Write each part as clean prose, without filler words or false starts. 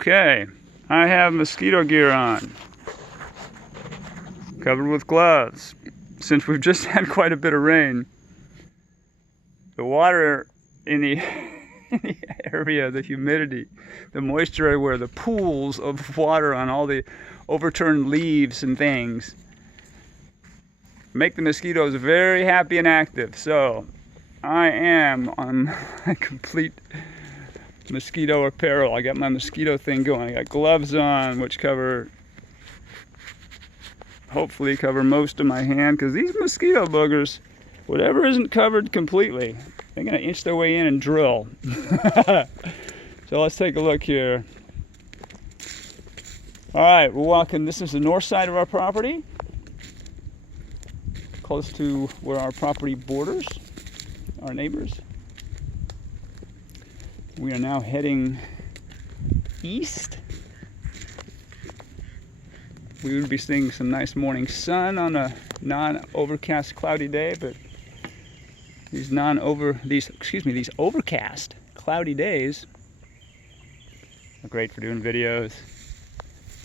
Okay, I have mosquito gear on, covered with gloves. Since we've just had quite a bit of rain, the water in the, in the area, the humidity, the moisture everywhere, the pools of water on all the overturned leaves and things make the mosquitoes very happy and active. So I am on a complete mosquito apparel. I got my mosquito thing going. I got gloves on, which hopefully cover most of my hand, because these mosquito boogers, whatever isn't covered completely, they're gonna inch their way in and drill. So let's take a look here. All right, we're walking. This is the north side of our property, close to where our property borders our neighbors. We are now heading east. We would be seeing some nice morning sun on a non-overcast cloudy day, but these overcast cloudy days are great for doing videos.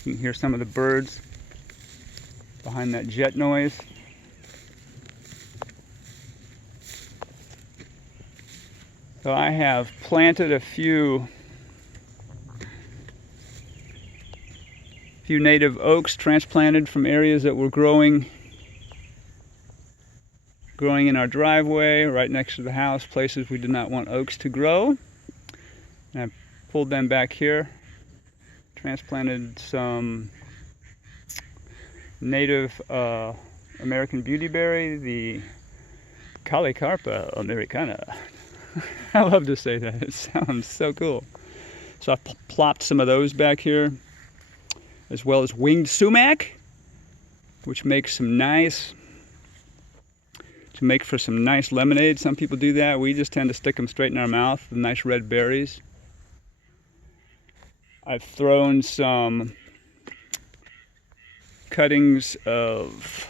You can hear some of the birds behind that jet noise. So I have planted a few native oaks transplanted from areas that were growing in our driveway, right next to the house, places we did not want oaks to grow. And I pulled them back here, transplanted some native American beautyberry, the Calicarpa americana. I love to say that, it sounds so cool. So I plopped some of those back here, as well as winged sumac, which makes some nice, for some nice lemonade. Some people do that. We just tend to stick them straight in our mouth, the nice red berries. I've thrown some cuttings of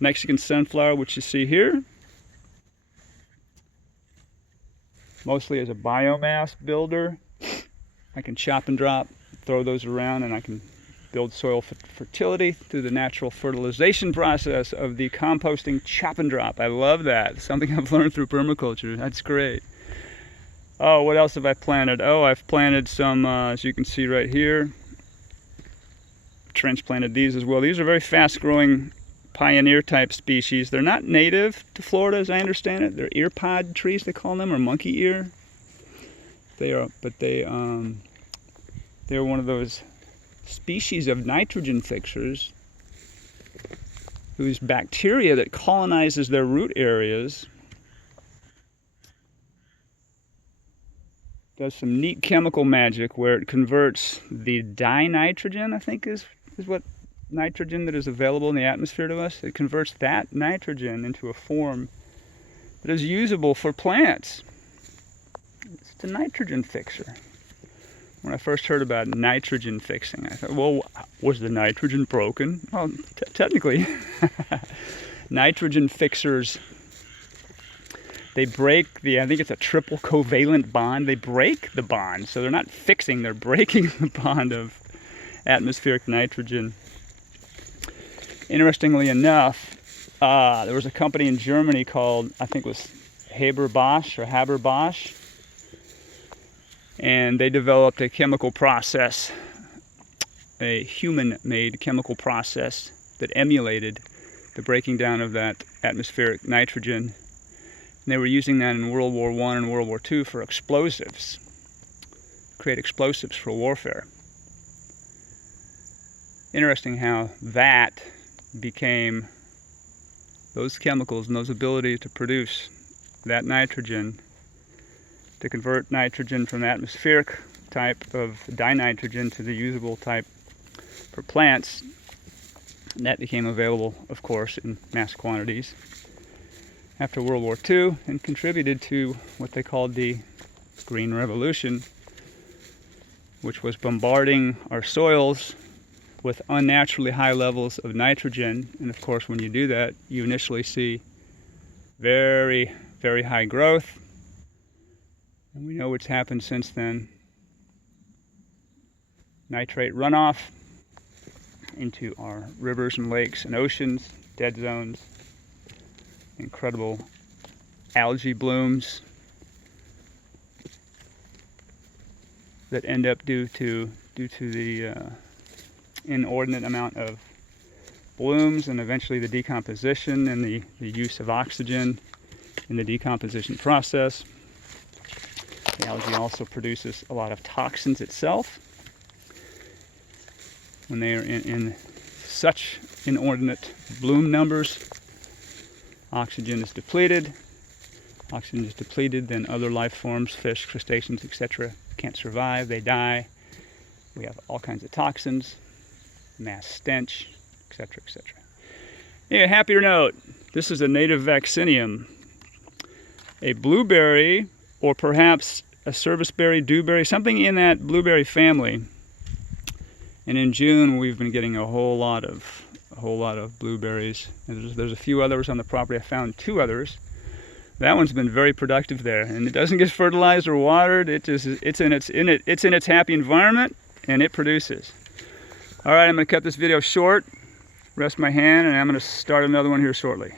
Mexican sunflower, which you see here, mostly as a biomass builder. I can chop and drop, throw those around, and I can build soil fertility through the natural fertilization process of the composting chop and drop. I love that. It's something I've learned through permaculture. That's great. Oh, what else have I planted? Oh, I've planted some, as you can see right here, transplanted these as well. These are very fast-growing pioneer type species. They're not native to Florida, as I understand it. They're ear pod trees, they call them, or monkey ear. They're one of those species of nitrogen fixers whose bacteria that colonizes their root areas does some neat chemical magic where it converts the dinitrogen, I think is what nitrogen that is available in the atmosphere to us. It converts that nitrogen into a form that is usable for plants. It's a nitrogen fixer. When I first heard about nitrogen fixing, I thought, well, was the nitrogen broken? Well, technically, nitrogen fixers, they break I think it's a triple covalent bond. They break the bond. So they're not fixing, they're breaking the bond of atmospheric nitrogen. Interestingly enough, there was a company in Germany called, I think it was Haber-Bosch, and they developed a chemical process, a human-made chemical process that emulated the breaking down of that atmospheric nitrogen. And they were using that in World War I and World War II for explosives, create explosives for warfare. Interesting how that became, those chemicals and those abilities to produce that nitrogen, to convert nitrogen from the atmospheric type of dinitrogen to the usable type for plants. And that became available, of course, in mass quantities after World War II, and contributed to what they called the Green Revolution, which was bombarding our soils with unnaturally high levels of nitrogen. And of course, when you do that, you initially see very, very high growth. And we know what's happened since then. nitrate runoff into our rivers and lakes and oceans, dead zones, incredible algae blooms that end up due to the inordinate amount of blooms and eventually the decomposition and the use of oxygen in the decomposition process. The algae also produces a lot of toxins itself. When they are in such inordinate bloom numbers, oxygen is depleted. Oxygen is depleted, then other life forms, fish, crustaceans, etc., can't survive, they die. We have all kinds of toxins, mass stench, etc., etc. Yeah, happier note, this is a native vaccinium. A blueberry, or perhaps a serviceberry, dewberry, something in that blueberry family. And in June, we've been getting a whole lot of blueberries. And there's a few others on the property. I found 2 others. That one's been very productive there, and it doesn't get fertilized or watered. It's in its happy environment, and it produces. All right, I'm going to cut this video short, rest my hand, and I'm going to start another one here shortly.